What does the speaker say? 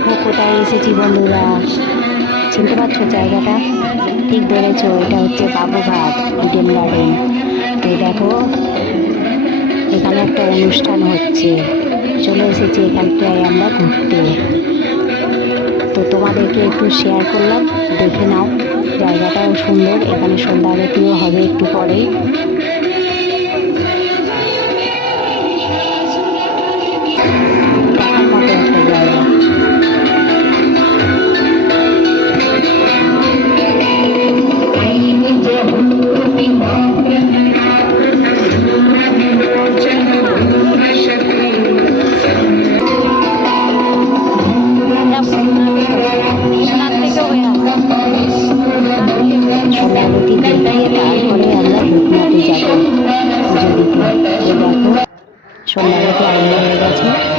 দেখো কোথায় এসেছি বন্ধুরা, চিনতে পারছো জায়গাটা? ঠিক ধরেছো, এটা হচ্ছে বাবুঘাট ইডেন গার্ডেন। তো দেখো এখানে একটা অনুষ্ঠান হচ্ছে, চলে এসেছি এখানটায় আমরা ঘুরতে। তো তোমাদেরকে একটু শেয়ার করলাম, দেখে নাও। জায়গাটাও সুন্দর, এখানে সন্ধ্যা আরতিও হবে একটু পরেই। দেখার মতো একটা জায়গা। সন্ধ্যা আরতি দেখে তারপরে আমরা ভূতনাথে যাবো পুজো দিতে। তো দেখো সন্ধ্যা আরতি আরম্ভ হয়ে গেছে।